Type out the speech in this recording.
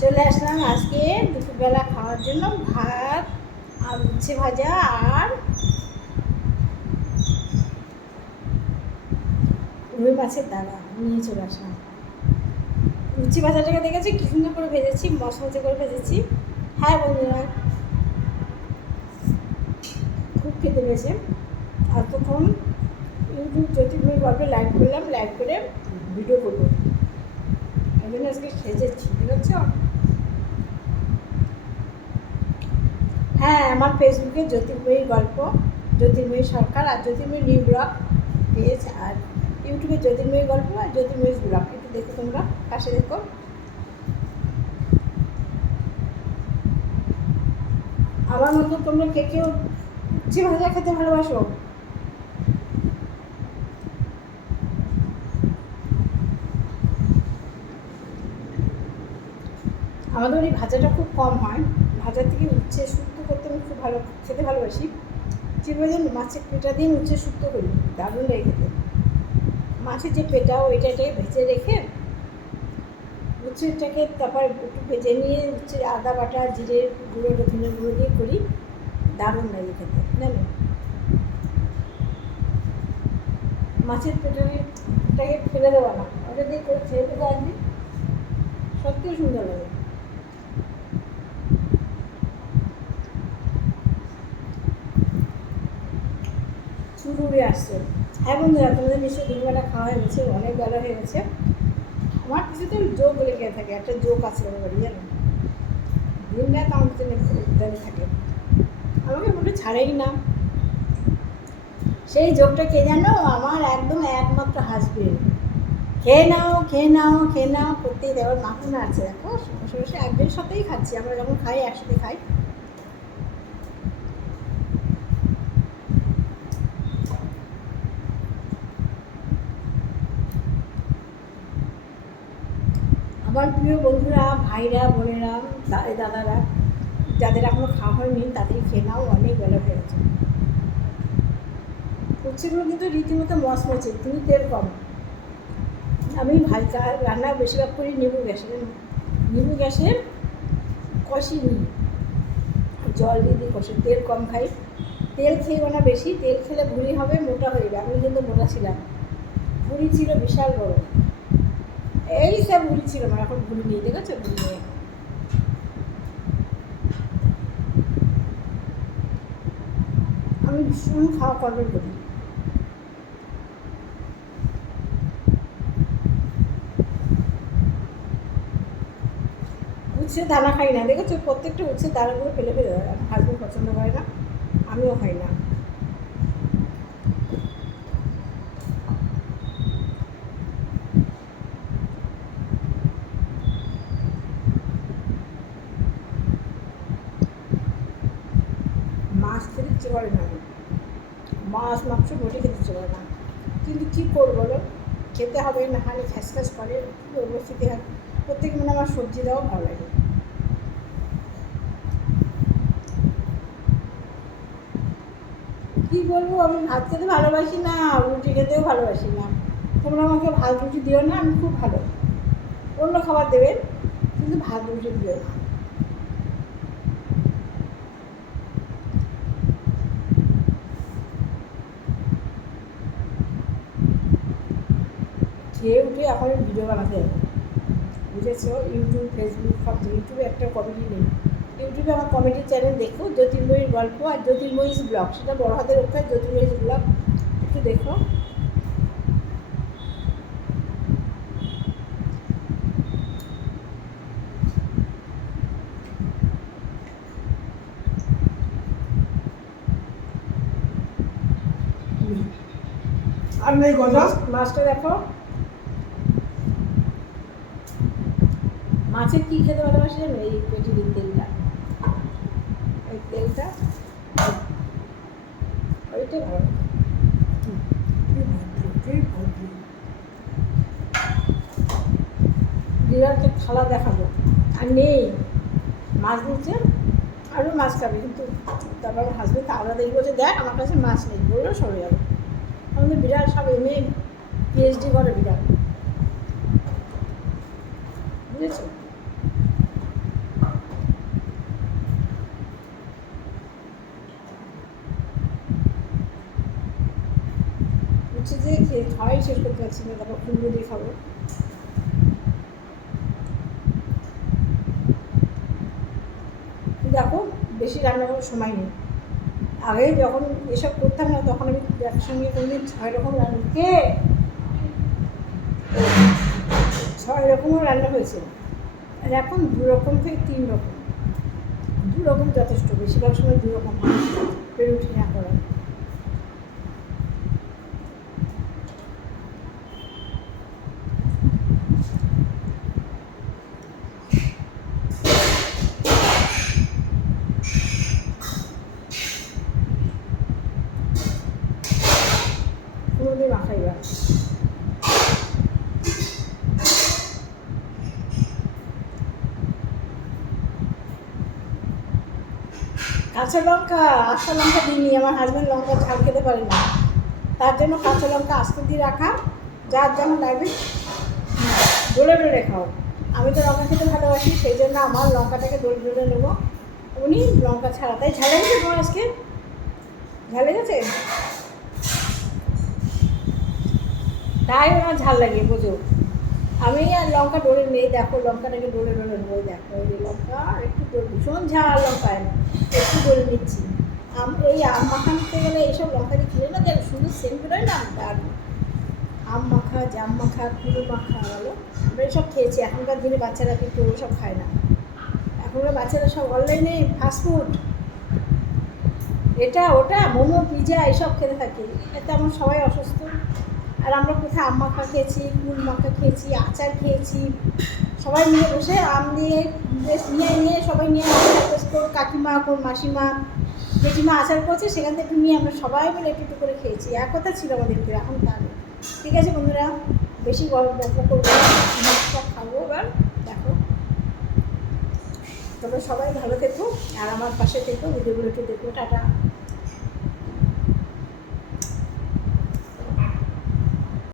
চলে আসলাম আজকে দুপুরবেলা খাওয়ার জন্য ভাত আর উচ্ছে ভাজা আর রুই মাছের দানা নিয়ে চলে আসলাম। উচ্ছে ভাজাটাকে দেখেছি কি সুন্দর করে ভেজেছি, মশমচে করে ভেজেছি। হ্যাঁ বন্ধুরা, খুব খেতে পেয়েছে। আর তখন ইউটিউব জ্যোতির্ময় গল্পে লাইভ করলাম, লাইভ করে ভিডিও করবো, এই জন্য আজকে সেজেছি, ঠিক আছে। হ্যাঁ, আমার ফেসবুকে জ্যোতির্ময়ী গল্প, জ্যোতির্ময়ী সরকার আর জ্যোতির্ময়ী নিউ ব্লগ পেজ, আর ইউটিউবে জ্যোতির্ময়ী গল্প আর জ্যোতির্ময়ী ব্লগ, একটু দেখো তোমরা, পাশে দেখো। আমার মতো তোমরা কে কেউ উচ্ছে ভাজা খেতে ভালোবাসো? আমাদের ওই ভাজাটা খুব কম হয়, ভাজার থেকে উচ্ছে শুক্তো করতে আমি খুব ভালো খেতে ভালোবাসি। যেভাবে মাছের পেটা দিয়ে উচ্ছে শুক্তো করি, দারুণ লাগে খেতে। মাছের যে পেটা ওইটাকে ভেজে রেখে উচ্ছেটাকে তারপর একটু ভেজে নিয়ে উচ্ছে আদা বাটা, জিরে গুঁড়ো, রসুন গুঁড়ো দিয়ে করি, দারুণ লাগে খেতে, জানো। মাছের পেটাকে ফেলে দেওয়া না, ওটা দিয়ে করে ছেড়ে দেবো একদিন, সত্যিই সুন্দর লাগে। চুল উড়ে আসছে। হ্যাঁ বন্ধুরা, তোমাদের নিশ্চয়ই দুপুরবেলা খাওয়া হয়ে গেছে, অনেক বেলা হয়ে গেছে। আমার কিছু তো যোগ লেগে থাকে, একটা যোগ আছে আমার বাড়ি, জানো। দিন রাত আমার জন্য উদ্যানে থাকে, আমাকে মোটে ছাড়েই না। সেই যোগটা কে জানো? আমার একদম একমাত্র হাজবেন্ড। খেয়ে নাও, খেয়ে নাও, খেয়ে নাও করতেই দেওয়ার মাখন আছে, দেখো বসে বসে একজনের সাথেই খাচ্ছি, আমরা যখন খাই একসাথে খাই। আমার প্রিয় বন্ধুরা, ভাইরা, বোনেরা, দাদারা, যাদের এখনো খাওয়া হয়নি তাদের খেয়ে নাও, অনেক বেলা হয়ে গেছে। উচ্ছেগুলো কিন্তু রীতিমতো মচমচে, কিন্তু তেল কম। আমি রান্না বেশিরভাগ করি নিবু গ্যাসের কষি নিই, জল দিয়ে কষে, তেল কম খাই। তেল খেয়েও না বেশি, তেল খেলে ভুঁড়ি হবে, মোটা হয়ে যাবে। আমি কিন্তু মোটা ছিলাম, ভুঁড়ি ছিল বিশাল বড়, এই সব ভুঁড়ি ছিল আমার, এখন ভুঁড়ি নিয়ে দেখেছো, ভুঁড়ি নিয়ে। আমি ভীষণ খাওয়া কন্ট্রোল করি। উচ্ছে দানা খাই না, দেখেছো, প্রত্যেকটা উচ্ছে দানাগুলো ফেলে ফেলে দেয়। আমার হাজবেন্ড পছন্দ করে না, আমিও খাই না। মাছ খেতে ইচ্ছে করে না, মাছ মাংস মোটে খেতে ইচ্ছে করে না, কিন্তু কী করবো বলো, খেতে হবে, না হলে খ্যাস করে, কী করবো, খেতে হবে। প্রত্যেক মানে আমার সবজি দেওয়াও ভালো লাগে। কী বলবো, আমি ভাত খেতে ভালোবাসি না, রুটি খেতেও ভালোবাসি না। তোমরা আমাকে ভাত রুটি দিও না, আমি খুব ভালো, অন্য খাবার দেবেন, কিন্তু ভাত রুটি দিও না। খেয়ে উঠে এখন ভিডিও বানাতে হবে, বুঝেছো। ইউটিউব, ফেসবুক, সব ইউটিউবে একটা কমেডি নেই। ইউটিউবে আমার কমেডি চ্যানেল দেখো, জ্যোতির্ময়ীর গল্প আর জ্যোতির্ময়ীজ ব্লগ, সেটা বড় হাতের অক্ষরে জ্যোতির্ময়ীজ ব্লগ, একটু দেখো। আর নেই গজা, মাছটা দেখো। মাছের কী খেতে ভালোবাসি জানো? এই পেটির তেলটা, এই তেলটা, ওইটা ভালো। বিরাট থালা দেখাবো, আর নেই মাছ দিচ্ছে, আরও মাছ খাবে, কিন্তু তারপর আমার হাজবেন্ড আলাদা দেখি বলছে, দেখ আমার কাছে মাছ নেই, বললেও সরে যাবে। আমাদের বিরাট সব এমএ পিএইচডি করে, বিরাট, বুঝেছো। খাওয়াই শেষ করতে পারছি না, তারপর কুমড়ো দিয়ে খাবো। দেখো বেশি রান্না করার সময় নেই। আগে যখন এসব করতাম না তখন আমি একসঙ্গে কোনদিন 6 রকম রান্না 6 রকমও রান্না হয়েছে। আর এখন 2 রকম থেকে 3 রকম, 2 রকম যথেষ্ট, বেশিরভাগ সময় 2 রকম হয় পেরে উঠি না করা। কুমড়ো মাখাইবা কাঁচা লঙ্কা, আস্ত লঙ্কা দিইনি, আমার হাজব্যান্ড লঙ্কা ঝাল খেতে পারে না, তার জন্য কাঁচা লঙ্কা আস্ত দিয়ে রাখা, যার যেমন লাগবে ডলে ডলে খাও। আমি তো লঙ্কা খেতে ভালোবাসি, সেই জন্য আমার লঙ্কাটাকে ডলে ডলে নেবো, উনি লঙ্কা ছাড়া। তাই ঝালে গেছে তোমার আজকে? ঝালে গেছে? তাই ওনার ঝাল লাগে, বোঝো। আমি আর লঙ্কা ডলে নেই, দেখো লঙ্কাটাকে ডলে ডলে নেবো, দেখো এই লঙ্কা একটু ভীষণ ঝাল লঙ্কায় একটু ডলে নিচ্ছি। এই আম মাখা নিতে গেলে এইসব লঙ্কা দিয়ে খেলে না যেন সুন্দর সেন্ট বেরোয় না, দারুণ। আম মাখা, জাম মাখা, কুলো মাখা বলো, আমরা এসব খেয়েছি। এখনকার দিনে বাচ্চারা কিন্তু ওসব খায় না, এখনকার বাচ্চারা সব অনলাইনে ফাস্টফুড, এটা ওটা মোমো পিজা এসব খেতে থাকে, এতে আমরা সবাই অসুস্থ। আর আমরা কোথায় আম মাখা খেয়েছি, কুল মাখা খেয়েছি, আচার খেয়েছি, সবাই মিলে বসে আম দিয়ে বেশ নিয়ে সবাই নিয়ে তোর কাকিমা, কোন মাসিমা, জেঠিমা আচার করছে, সেখান থেকে নিয়ে আমরা সবাই মিলে একটু করে খেয়েছি। এক কথা ছিল আমাদের ভিতরে, এখন তা নেই। ঠিক আছে বন্ধুরা, বেশি গল্প করবো না, খাবো এবার। দেখো তোমরা সবাই ভালো থেকো আর আমার পাশে থেকো, ভিডিওগুলো একটু দেখো। টাটা।